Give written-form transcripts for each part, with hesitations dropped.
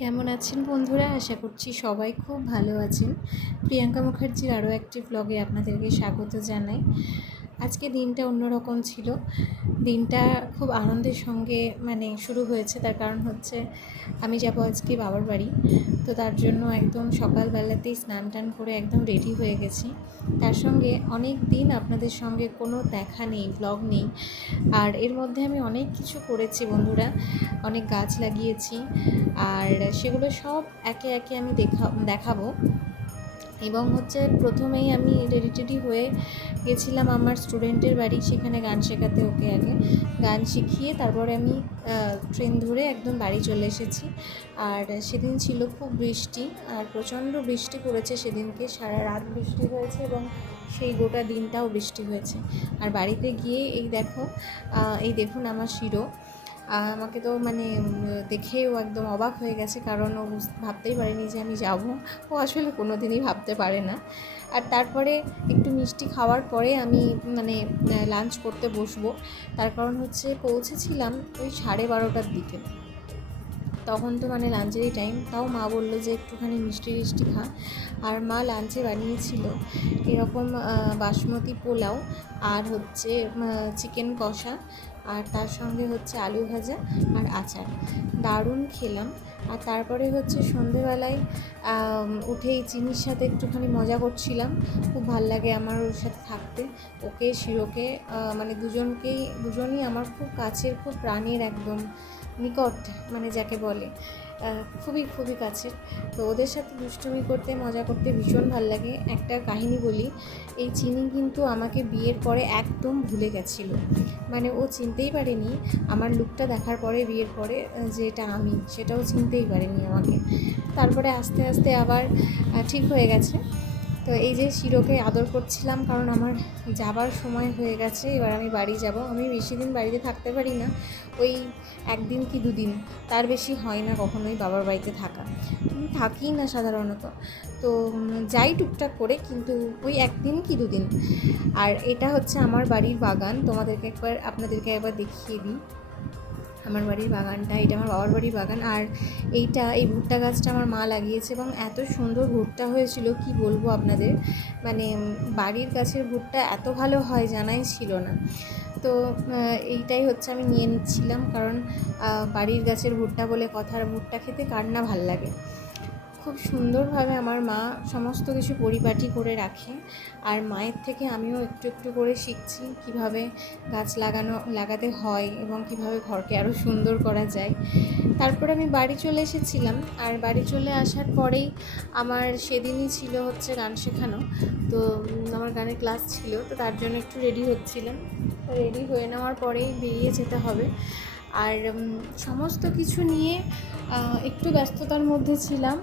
কেমন আছেন বন্ধুরা? আশা করছি সবাই খুব ভালো আছেন। প্রিয়াঙ্কা মুখার্জির আরও একটি ব্লগে আপনাদেরকে স্বাগত জানাই। আজকে দিনটা অন্যরকম ছিল। দিনটা খুব আনন্দের সঙ্গে শুরু হয়েছে। তার কারণ হচ্ছে আমি যাব আজকে বাবার বাড়ি। তো তার জন্য একদম সকালবেলাতেই স্নান টান করে একদম রেডি হয়ে গেছি। তার সঙ্গে অনেক দিন আপনাদের সঙ্গে কোনো দেখা নেই, ব্লগ নেই। আর এর মধ্যে আমি অনেক কিছু করেছি বন্ধুরা, অনেক গাছ লাগিয়েছি। আর সেগুলো সব একে একে আমি দেখাবো। এবং প্রথমেই আমি রেডি হয়ে গেছিলাম আমার স্টুডেন্টের বাড়ি, সেখানে গান শেখাতে। ওকে আগে গান শিখিয়ে তারপরে আমি ট্রেন ধরে একদম বাড়ি চলে এসেছি। আর সেদিন ছিল খুব বৃষ্টি, আর প্রচণ্ড বৃষ্টি পড়েছে সেদিনকে, সারা রাত বৃষ্টি হয়েছে এবং সেই গোটা দিনটাও বৃষ্টি হয়েছে। আর বাড়িতে গিয়ে এই দেখুন আমার শিরো। আমাকে তো দেখেও একদম অবাক হয়ে গেছে, কারণ ও ভাবতেই পারেনি যে আমি যাব। ও আসলে কোনো দিনই ভাবতে পারে না। আর তারপরে একটু মিষ্টি খাওয়ার পরে আমি লাঞ্চ করতে বসবো। তার কারণ পৌঁছেছিলাম ওই 12:30টার দিকে। তখন তো লাঞ্চেরই টাইম, তাও মা বললো যে একটুখানি মিষ্টি খা। আর মা লাঞ্চে বানিয়েছিল এরকম বাসমতি পোলাও, আর চিকেন কষা, আর তার সঙ্গে আলু ভাজা আর আচার। দারুণ খেলাম। আর তারপরে সন্ধেবেলায় উঠেই চিনির সাথে একটুখানি মজা করছিলাম। খুব ভাল লাগে আমার ওর সাথে থাকতে। ওকে, শিরোকে, দুজনই আমার খুব কাছের, খুব প্রাণের, একদম নিকট, যাকে বলে খুবই খুবই কাছের। তো ওদের সাথে দুষ্টুমি করতে, মজা করতে ভীষণ ভাল লাগে। একটা কাহিনী বলি, এই চিনি কিন্তু আমাকে বিয়ের পরে একদম ভুলে গেছিলো। ও চিনতেই পারেনি আমার লুকটা দেখার পরে, বিয়ের পরে, যে এটা আমি, সেটাও চিনতেই পারেনি আমাকে। তারপরে আস্তে আস্তে আবার ঠিক হয়ে গেছে। তো এই যে শিরোকে আদর করছিলাম, কারণ আমার যাবার সময় হয়ে গেছে, এবার আমি বাড়ি যাব। আমি বেশি দিন বাড়িতে থাকতে পারি না, ওই 1 দিন কি 2 দিন, তার বেশি হয় না কখনোই বাবার বাড়িতে থাকা। আমি থাকি না সাধারণত, তো যাই টুকটাক করে, কিন্তু ওই 1 দিন কি 2 দিন। আর এটা আমার বাড়ির বাগান, আপনাদেরকে একবার দেখিয়ে দিই। আমার বাড়ির বাগানটা, এটা আমার বাবার বাড়ির বাগান। আর এই ভুট্টা গাছটা আমার মা লাগিয়েছে, এবং এত সুন্দর ভুট্টা হয়েছিল কি বলবো আপনাদের। বাড়ির গাছের ভুট্টা এত ভালো হয় জানাই ছিল না। তো এইটাই আমি নিয়ে নিচ্ছিলাম, কারণ বাড়ির গাছের ভুট্টা বলে কথা, ভুট্টা খেতে কার না ভাল লাগে। খুব সুন্দরভাবে আমার মা সমস্ত কিছু পরিপাটি করে রাখে। আর মায়ের থেকে আমিও একটু একটু করে শিখছি কীভাবে গাছ লাগাতে হয়, এবং কীভাবে ঘরকে আরও সুন্দর করা যায়। তারপরে আমি বাড়ি চলে এসেছিলাম। আর বাড়ি চলে আসার পরেই আমার সেদিনই ছিল গান শেখানো। তো আমার গানের ক্লাস ছিল, তো তার জন্য একটু রেডি হচ্ছিলাম। রেডি হয়ে নেওয়ার পরেই বেরিয়ে যেতে হবে। আর সমস্ত কিছু নিয়ে একটু ব্যস্ততার মধ্যে ছিলাম,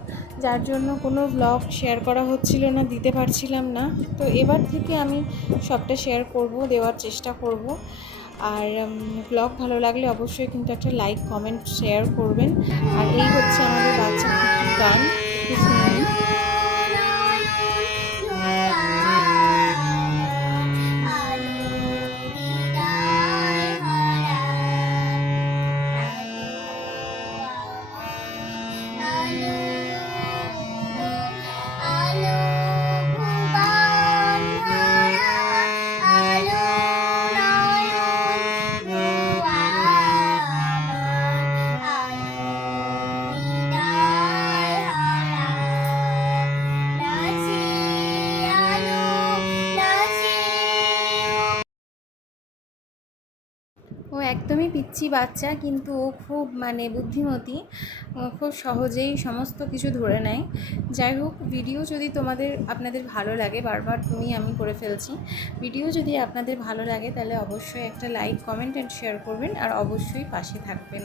যার জন্য কোনো ব্লগ শেয়ার করা হচ্ছিল না, দিতে পারছিলাম না। তো এবার থেকে আমি সবটা শেয়ার করব, দেওয়ার চেষ্টা করব। আর ব্লগ ভালো লাগলে অবশ্যই কিন্তু একটা লাইক, কমেন্ট, শেয়ার করবেন। আর এই আমাদের বাচ্চা গান, একটু শুনুন। ও একদমই পিচ্চি বাচ্চা, কিন্তু ও খুব বুদ্ধিমতী। খুব সহজেই সমস্ত কিছু ধরে নেয়। যাই হোক, ভিডিও যদি আপনাদের ভালো লাগে, বারবার আমি করে ফেলছি, ভিডিও যদি আপনাদের ভালো লাগে তাহলে অবশ্যই একটা লাইক, কমেন্ট অ্যান্ড শেয়ার করবেন, আর অবশ্যই পাশে থাকবেন।